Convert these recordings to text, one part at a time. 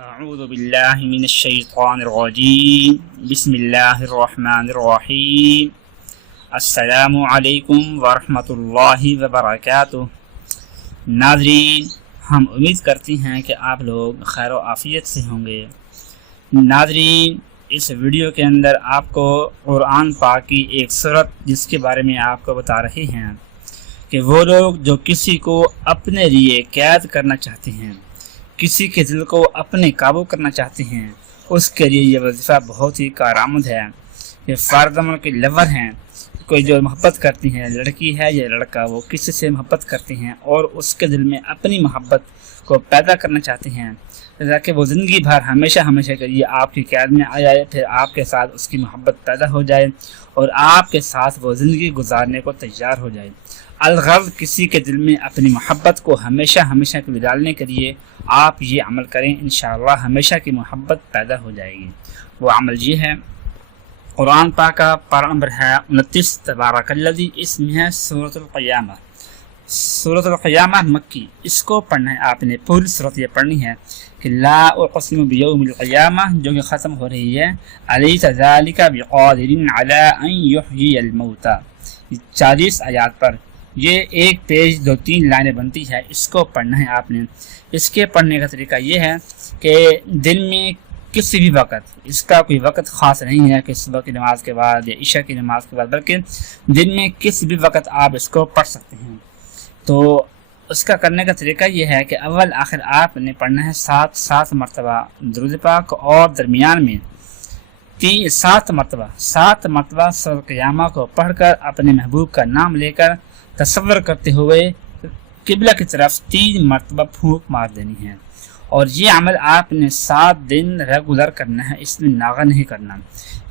أعوذ بالله من الشيطان الرجيم. بسم الله الرحمن الرحيم. السلام علیکم ورحمۃ اللہ وبرکاتہ ناظرین، ہم امید کرتے ہیں کہ آپ لوگ خیر و عافیت سے ہوں گے۔ ناظرین، اس ویڈیو کے اندر آپ کو قرآن پاک کی ایک صورت جس کے بارے میں آپ کو بتا رہے ہیں کہ وہ لوگ جو کسی کو اپنے لیے قید کرنا چاہتے ہیں کسی کے دل کو اپنے قابو کرنا چاہتے ہیں، اس کے لیے یہ وظیفہ بہت ہی کارآمد ہے۔ یہ فاردموں کے لور ہیں۔ کوئی جو محبت کرتی ہیں، لڑکی ہے یا لڑکا، وہ کسی سے محبت کرتے ہیں اور اس کے دل میں اپنی محبت کو پیدا کرنا چاہتے ہیں۔ تاکہ وہ زندگی بھر ہمیشہ ہمیشہ کے لیے آپ کی قید میں آ جائے پھر آپ کے ساتھ اس کی محبت پیدا ہو جائے اور آپ کے ساتھ وہ زندگی گزارنے کو تیار ہو جائے۔ الغرض کسی کے دل میں اپنی محبت کو ہمیشہ ہمیشہ کے لیے ڈالنے کے لیے آپ یہ عمل کریں، انشاءاللہ ہمیشہ کی محبت پیدا ہو جائے گی۔ وہ عمل یہ ہے، قرآن پاک کا پرامبر ہے، انتیس تبارک الذی اس میں ہے صورت القیامہ۔ صورت القیامہ مکی، اس کو پڑھنا ہے۔ آپ نے پوری صورت یہ پڑھنی ہے کہ لا اقسم بیوم القیامہ، جو کہ ختم ہو رہی ہے۔ علی ذالک بقادر علی ان یحیی الموتى چالیس آیات پر یہ ایک پیج دو تین لائنیں بنتی ہے اس کو پڑھنا ہے آپ نے۔ اس کے پڑھنے کا طریقہ یہ ہے کہ دن میں کسی بھی وقت، اس کا کوئی وقت خاص نہیں ہے کہ صبح کی نماز کے بعد یا عشاء کی نماز کے بعد، بلکہ دن میں کسی بھی وقت آپ اس کو پڑھ سکتے ہیں۔ تو اس کا کرنے کا طریقہ یہ ہے کہ اول آخر آپ نے پڑھنا ہے سات سات مرتبہ درود پاک اور درمیان میں تین، سات مرتبہ سات مرتبہ سر قیامہ کو پڑھ کر اپنے محبوب کا نام لے کر تصور کرتے ہوئے قبلہ کی طرف تین مرتبہ پھونک مار دینی ہے۔ اور یہ عمل آپ نے سات دن ریگولر کرنا ہے، اس میں ناغا نہیں کرنا۔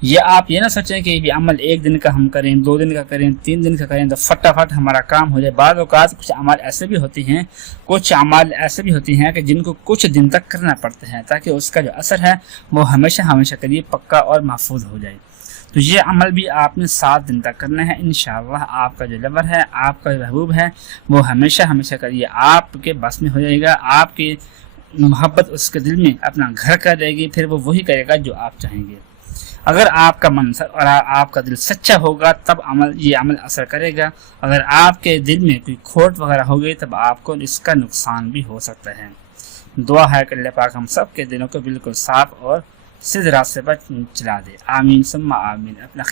یہ آپ یہ نہ سوچیں کہ یہ عمل ایک دن کا ہم کریں، دو دن کا کریں، تین دن کا کریں تو فٹافٹ ہمارا کام ہو جائے۔ بعض اوقات کچھ عمل ایسے بھی ہوتے ہیں، کچھ عمل ایسے بھی ہوتے ہیں کہ جن کو کچھ دن تک کرنا پڑتا ہے تاکہ اس کا جو اثر ہے وہ ہمیشہ ہمیشہ کے لیے پکا اور محفوظ ہو جائے۔ تو یہ عمل بھی آپ نے سات دن تک کرنا ہے، انشاءاللہ آپ کا جو لور ہے، آپ کا جو محبوب ہے، وہ ہمیشہ ہمیشہ کریے آپ کے بس میں ہو جائے گا۔ آپ کی محبت اس کے دل میں اپنا گھر کر دے گی، پھر وہ وہی کرے گا جو آپ چاہیں گے۔ اگر آپ کا من اور آپ کا دل سچا ہوگا، تب عمل، یہ عمل اثر کرے گا۔ اگر آپ کے دل میں کوئی کھوٹ وغیرہ ہوگی، تب آپ کو اس کا نقصان بھی ہو سکتا ہے۔ دعا ہے کہ اللہ پاک ہم سب کے دلوں کو بالکل صاف اور سدھ راستے پر چلا دے آمین سما آمین اپنا